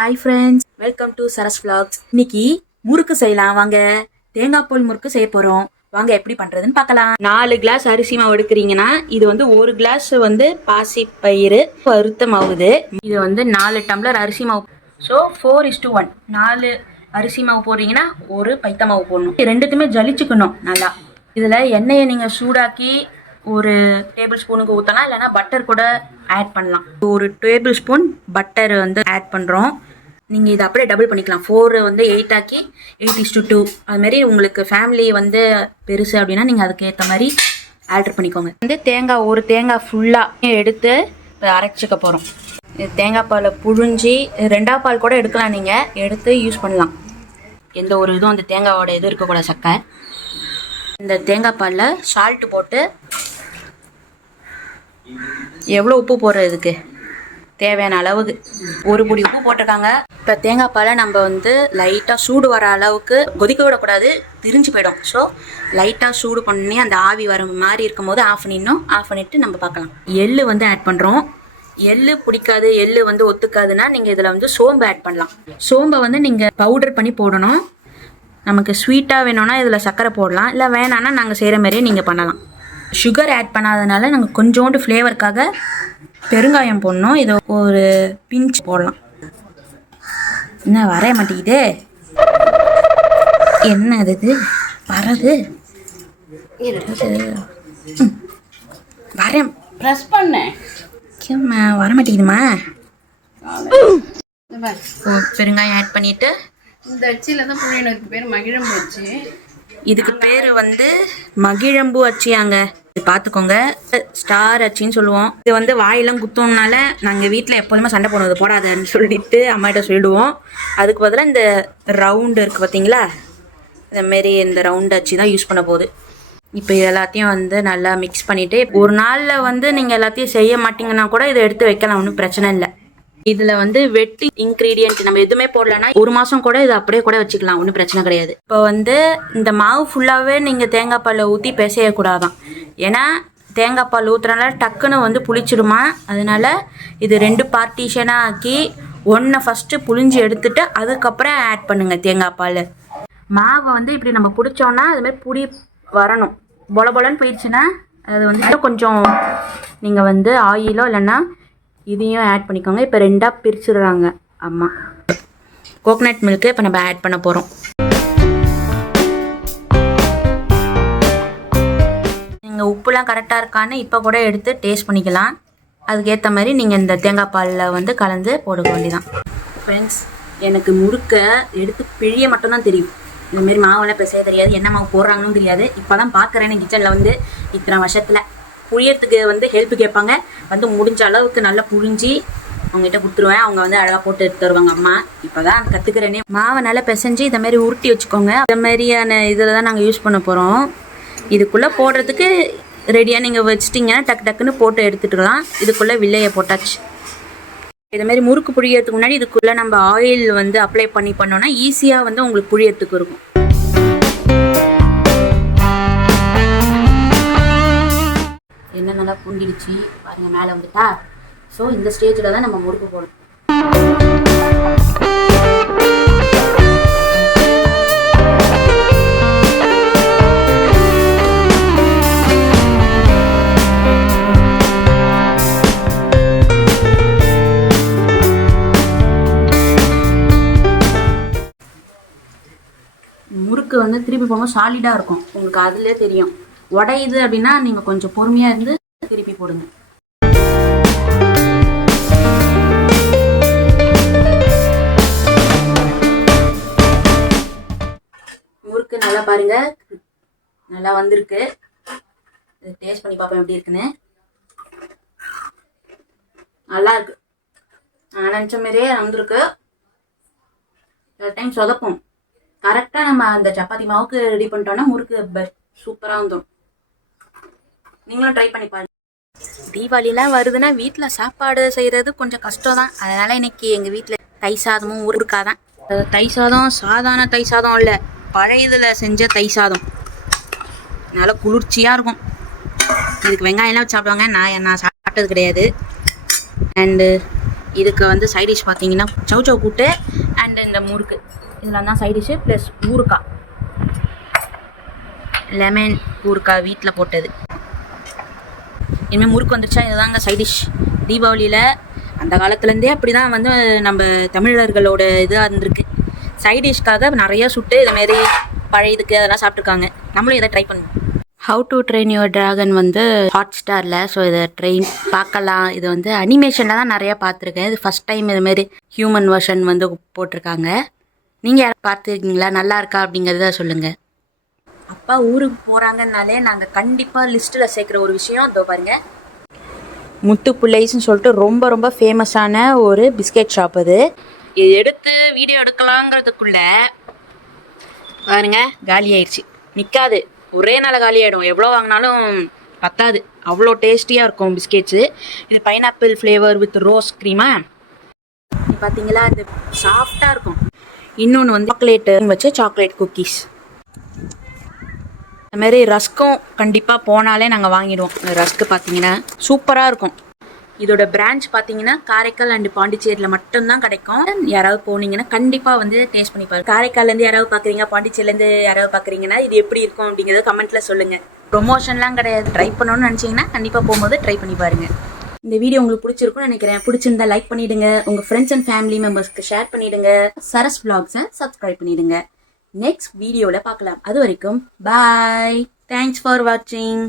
Hi friends, welcome to Saras vlogs. இன்னைக்கு முறுக்கு செய்யலாம் வாங்க. தேங்காய் பால் முறுக்கு செய்ய போகிறோம். வாங்க எப்படி பண்ணுறதுன்னு பார்க்கலாம். 4 கிளாஸ் அரிசி மாவு எடுக்கிறீங்கன்னா இது வந்து 1 கிளாஸ் வந்து பாசி பயிறு வறுத்த மாவுது. இது வந்து 4 டம்ளர் அரிசி மாவு. ஸோ 4:1. 4 அரிசி மாவு போடுறீங்கன்னா 1 பைத்த மாவு போடணும். ரெண்டுத்துமே ஜலிச்சுக்கணும் நல்லா. இதில் எண்ணெயை நீங்கள் சூடாக்கி ஒரு டேபிள் ஸ்பூனுக்கு ஊற்றலாம், இல்லைனா பட்டர் கூட ஆட் பண்ணலாம். ஒரு டேபிள் ஸ்பூன் பட்டர் வந்து ஆட் பண்ணுறோம். நீங்கள் இதை அப்படியே டபுள் பண்ணிக்கலாம். 4 வந்து 8 ஆக்கி 8:2. அதுமாரி உங்களுக்கு ஃபேமிலி வந்து பெருசு அப்படின்னா நீங்கள் அதுக்கு ஏற்ற மாதிரி ஆல்ட்ரு பண்ணிக்கோங்க. வந்து தேங்காய், ஒரு தேங்காய் ஃபுல்லாக எடுத்து அரைச்சிக்க போகிறோம். தேங்காய் பாலை புழிஞ்சி 2ஆம் பால் கூட எடுக்கலாம், நீங்கள் எடுத்து யூஸ் பண்ணலாம். எந்த ஒரு இதுவும் அந்த தேங்காயோட இது இருக்கக்கூடாது, சக்கை. இந்த தேங்காய் பாலில் சால்ட்டு போட்டு எவ்வளோ உப்பு போடுறதுக்கு தேவையான அளவுக்கு 1 பொடி உப்பு போட்டிருக்காங்க. இப்போ தேங்காய் பாலை நம்ம வந்து லைட்டாக சூடு வர அளவுக்கு கொதிக்க விடக்கூடாது, திரிஞ்சு போயிடும். ஸோ லைட்டாக சூடு பண்ணி அந்த ஆவி வர மாதிரி இருக்கும் போது ஆஃப் பண்ணிவிட்டு நம்ம பார்க்கலாம். எள்ளு வந்து ஆட் பண்ணுறோம். எள்ளு பிடிக்காது, எள்ளு வந்து ஒத்துக்காதுன்னா நீங்கள் இதில் வந்து சோம்பு ஆட் பண்ணலாம். சோம்பை வந்து நீங்கள் பவுடர் பண்ணி போடணும். நமக்கு ஸ்வீட்டாக வேணும்னா இதில் சர்க்கரை போடலாம், இல்லை வேணான்னா நாங்கள் செய்கிற மாதிரியே நீங்கள் பண்ணலாம். சுகர் ஆட் பண்ணாதனால நாங்கள் கொஞ்சோண்டு ஃப்ளேவருக்காக பெருங்காயம் போடணும். இதை ஒரு பிஞ்ச் போடலாம். என்ன வரைய மாட்டேங்குதே, என்ன இது வரது? வரேன், ப்ரெஸ் பண்ணேன், வர மாட்டேங்குதுமா. பெருங்காயம் ஆட் பண்ணிவிட்டு இந்த அச்சியில் தான் புழியனுக்கு பேர் மகிழம்பு அச்சி. இதுக்கு பேர் வந்து மகிழம்பு அச்சியாங்க. இது பார்த்துக்கோங்க, ஸ்டார் அச்சின்னு சொல்லுவோம். இது வந்து வாயெல்லாம் குத்தோம்னால நாங்கள் வீட்டில் எப்போதுமே சண்டை போடுவது, போடாதுன்னு சொல்லிட்டு அம்மாகிட்ட சொல்லிடுவோம். அதுக்கு பதிலாக இந்த ரவுண்டு இருக்குது பார்த்தீங்களா, இந்தமாரி இந்த ரவுண்டு அச்சி தான் யூஸ் பண்ண போகுது. இப்போ இது எல்லாத்தையும் வந்து நல்லா மிக்ஸ் பண்ணிவிட்டு, ஒரு நாளில் வந்து நீங்கள் எல்லாத்தையும் செய்ய மாட்டிங்கன்னா கூட இதை எடுத்து வைக்கலாம், ஒன்றும் பிரச்சனை இல்லை. இதில் வந்து வெட்டி இன்க்ரீடியன்ட் நம்ம எதுவுமே போடலன்னா 1 மாதம் கூட இதை அப்படியே கூட வச்சுக்கலாம், ஒன்றும் பிரச்சனை கிடையாது. இப்போ வந்து இந்த மாவு ஃபுல்லாகவே நீங்கள் தேங்காய் பாலை ஊற்றி பிசையக்கூடாதான். ஏன்னா தேங்காய் பால் ஊற்றுறனால டக்குன்னு வந்து புளிச்சிடுமா. அதனால இது 2 பார்ட்டிஷனாக ஆக்கி 1 ஃபஸ்ட்டு புளிஞ்சு எடுத்துட்டு அதுக்கப்புறம் ஆட் பண்ணுங்கள் தேங்காய் பால். மாவை வந்து இப்படி நம்ம பிடிச்சோன்னா அதுமாதிரி புளி வரணும். பொலன்னு போயிடுச்சுன்னா அது வந்து கொஞ்சம் நீங்கள் வந்து ஆயிலோ இல்லைன்னா இதையும் ஆட் பண்ணிக்கோங்க. இப்போ 2ஆக பிரிச்சுடுறாங்க அம்மா. கோகனட் மில்க்கு இப்போ நம்ம ஆட் பண்ண போகிறோம். நீங்கள் உப்புலாம் கரெக்டாக இருக்கான்னு இப்போ கூட எடுத்து டேஸ்ட் பண்ணிக்கலாம். அதுக்கேற்ற மாதிரி நீங்கள் இந்த தேங்காய் பாலில் வந்து கலந்து போட வேண்டியதான். ஃப்ரெண்ட்ஸ், எனக்கு முறுக்க எடுத்து பிழிய மட்டும்தான் தெரியும். இந்தமாரி மாவெல்லாம் பிசைய தெரியாது, என்ன மாவு போடுறாங்கன்னு தெரியாது. இப்போ தான் பார்க்குறேன் கிச்சனில் வந்து இத்தனை வருஷத்தில். புழியறதுக்கு வந்து ஹெல்ப் கேட்பாங்க, வந்து முடிஞ்ச அளவுக்கு நல்லா புழிஞ்சி அவங்ககிட்ட கொடுத்துருவேன். அவங்க வந்து அழகாக போட்டு எடுத்து தருவாங்க அம்மா. இப்போ தான் கற்றுக்கிறேனே. மாவை நல்லா பிசைஞ்சு இந்த மாதிரி உருட்டி வச்சுக்கோங்க. இந்த மாதிரியான இதில் தான் நாங்கள் யூஸ் பண்ண போகிறோம். இதுக்குள்ளே போடுறதுக்கு ரெடியாக நீங்கள் வச்சிட்டிங்கன்னா டக்குன்னு போட்டு எடுத்துட்டுலாம். இதுக்குள்ளே வில்லையை போட்டாச்சு. இதுமாரி முறுக்கு புழியறதுக்கு முன்னாடி இதுக்குள்ளே நம்ம ஆயில் வந்து அப்ளை பண்ணோன்னா ஈஸியாக வந்து உங்களுக்கு புழியறதுக்கு இருக்கும். என்ன நல்லா பூண்டிடுச்சு பாருங்கள், மேலே வந்துட்டா. ஸோ இந்த ஸ்டேஜில் தான் நம்ம முறுக்கு போடணும். முறுக்கு வந்து திருப்பி போகும்போது சாலிடாக இருக்கும், உங்களுக்கு அதிலே தெரியும். உடையுது அப்படின்னா நீங்கள் கொஞ்சம் பொறுமையாக இருந்து திருப்பி போடுங்க. முறுக்கு நல்லா பாருங்க, நல்லா வந்திருக்கு. இது டேஸ்ட் பண்ணி பார்ப்போம் எப்படி இருக்குன்னு. நல்லா இருக்கு, நான் நினச்ச மாதிரியே வந்திருக்கு. சில டைம் சொதப்போம். கரெக்டாக நம்ம அந்த சப்பாத்தி மாவுக்கு ரெடி பண்ணிட்டோம்னா முறுக்கு சூப்பராக வந்துடும். நீங்களும் ட்ரை பண்ணி பாருங்க. தீபாவளிலாம் வருதுன்னா வீட்டில் சாப்பாடு செய்கிறது கொஞ்சம் கஷ்டம் தான். அதனால் இன்னைக்கு எங்கள் வீட்டில் தை சாதமும் ஊருக்காதான். தை சாதம் சாதாரண தை சாதம் இல்லை, பழைய இதில் செஞ்ச தை சாதம். நல்லா குளிர்ச்சியாக இருக்கும். இதுக்கு வெங்காயம்லாம் வச்சு சாப்பிடுவாங்க, நான் சாப்பிட்டது கிடையாது. அண்டு இதுக்கு வந்து சைட் டிஷ் பார்த்தீங்கன்னா சௌ கூட்டு அண்ட் இந்த முறுக்கு இதெல்லாம் தான் சைட் டிஷ்ஷு ப்ளஸ் ஊறுக்காய், லெமன் ஊறுக்காய் வீட்டில் போட்டது. இனிமேல் முறுக்கு வந்துருச்சா இதுதாங்க சைட் டிஷ். தீபாவளியில் அந்த காலத்துலேருந்தே அப்படி தான் வந்து நம்ம தமிழர்களோட இதாக இருந்திருக்கு. சைட் டிஷ்க்காக நிறையா சுட்டு இதுமாரி பழையதுக்கு அதெல்லாம் சாப்பிட்ருக்காங்க. நம்மளும் இதை ட்ரை பண்ணுவோம். How to train your dragon வந்து ஹாட் ஸ்டாரில். ஸோ இதை ட்ரெயின் பார்க்கலாம். இது வந்து அனிமேஷனில் தான் நிறையா பார்த்துருக்கேன். இது ஃபஸ்ட் டைம் இதுமாரி ஹியூமன் வெர்ஷன் வந்து போட்டிருக்காங்க. நீங்கள் யாரும் பார்த்துருக்கீங்களா? நல்லா இருக்கா அப்படிங்கிறத சொல்லுங்கள். அப்பா ஊருக்கு போகிறாங்கன்னாலே நாங்கள் கண்டிப்பாக லிஸ்ட்டில் சேர்க்குற ஒரு விஷயம் இதோ பாருங்க, முத்து பிள்ளைஸ்ன்னு சொல்லிட்டு ரொம்ப ரொம்ப ஃபேமஸான ஒரு பிஸ்கெட் ஷாப். அது இது எடுத்து வீடியோ எடுக்கலாங்கிறதுக்குள்ள பாருங்க காலி ஆயிடுச்சு. நிற்காது, ஒரே நாள் காலி ஆகிடும். எவ்வளோ வாங்கினாலும் பத்தாது, அவ்வளோ டேஸ்டியாக இருக்கும் பிஸ்கெட்ஸு. இது pineapple flavour with rose crema. பார்த்தீங்களா, இது சாஃப்டாக இருக்கும். இன்னொன்று வந்து சாக்லேட்டு வச்சு சாக்லேட் குக்கீஸ். அதுமாரி ரஸ்க்கும் கண்டிப்பாக போனாலே நாங்கள் வாங்கிடுவோம். ரஸ்க்கு பார்த்தீங்கன்னா சூப்பராக இருக்கும். இதோட பிரான்ச் பார்த்தீங்கன்னா காரைக்கால் அண்ட் பாண்டிச்சேரியில் மட்டும்தான் கிடைக்கும். யாராவது போனீங்கன்னா கண்டிப்பாக வந்து டேஸ்ட் பண்ணி பாருங்க. காரைக்கால்லேருந்து யாராவது பார்க்குறீங்க, பாண்டிச்சேரிலேருந்து யாராவது பார்க்குறீங்கன்னா இது எப்படி இருக்கும் அப்படிங்கிறத கமெண்ட்டில் சொல்லுங்கள். ப்ரொமோஷன்லாம் கிடையாது. ட்ரை பண்ணணும்னு நினச்சிங்கன்னா கண்டிப்பாக போகும்போது ட்ரை பண்ணி பாருங்கள். இந்த வீடியோ உங்களுக்கு பிடிச்சிருக்கும்னு நினைக்கிறேன். பிடிச்சிருந்தா லைக் பண்ணிவிடுங்க. உங்கள் ஃப்ரெண்ட்ஸ் அண்ட் ஃபேமிலி மெம்பர்ஸ்க்கு ஷேர் பண்ணிவிடுங்க. சரஸ் vlogsஸை சப்ஸ்கிரைப் பண்ணிவிடுங்க. நெக்ஸ்ட் வீடியோவில் பார்க்கலாம். அது வரைக்கும் பாய். தேங்க்ஸ் ஃபார் வாட்சிங்.